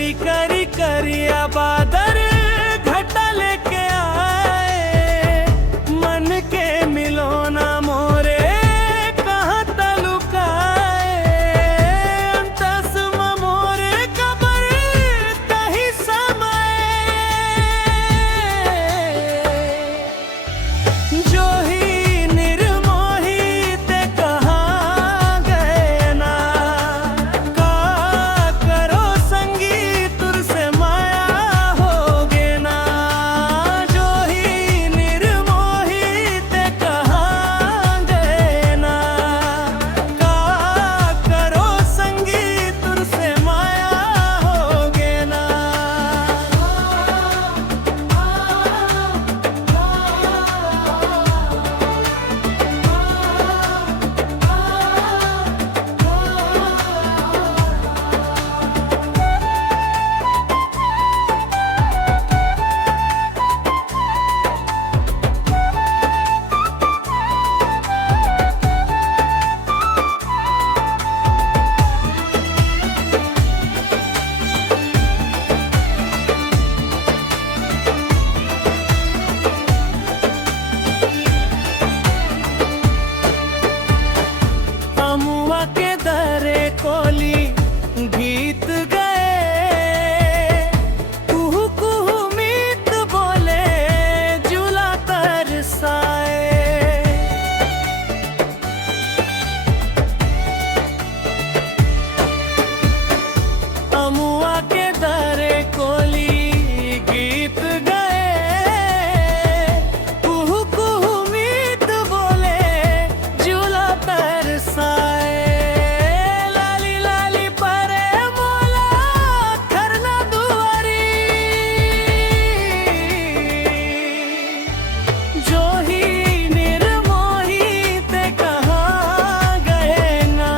करी करी करिया बादर घटा लेके आए, मन के मिलो ना मोरे कहाँ तलुकाए। अंतस में मोरे कबर कहीं समाए, जो ही निर्मोही ते कहाँ गए ना। का करो संगी तुर से माया होगे ना, जो ही निर्मोही ते कहाँ गए ना। का करो संगी तुर से माया होगे ना। अमुआ के दरे कोली गीत गए, कुहू कुहू मीत बोले जुला तरसाए। अमुआ के दरे कोली गीत गए, कुहू कुहू मीत बोले जुला तरसाए। लाली लाली परे मोला खरना दुआरी, जो ही निर्मोही ते कहाँ गए ना।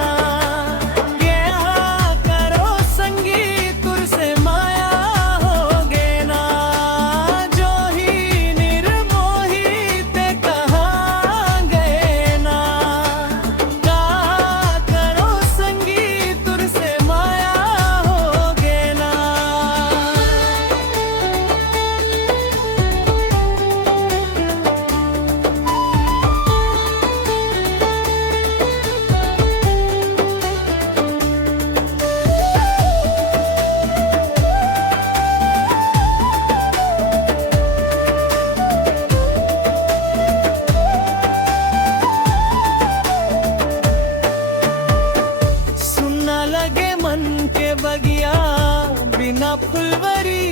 यहाँ करो संगी तुर से माया होगे ना, जो ही निर्मोही ते कहाँ गए ना। का करो संगी तुर से माया होगे ना। सुनना लगे मन के बगिया बिना फुलवरी,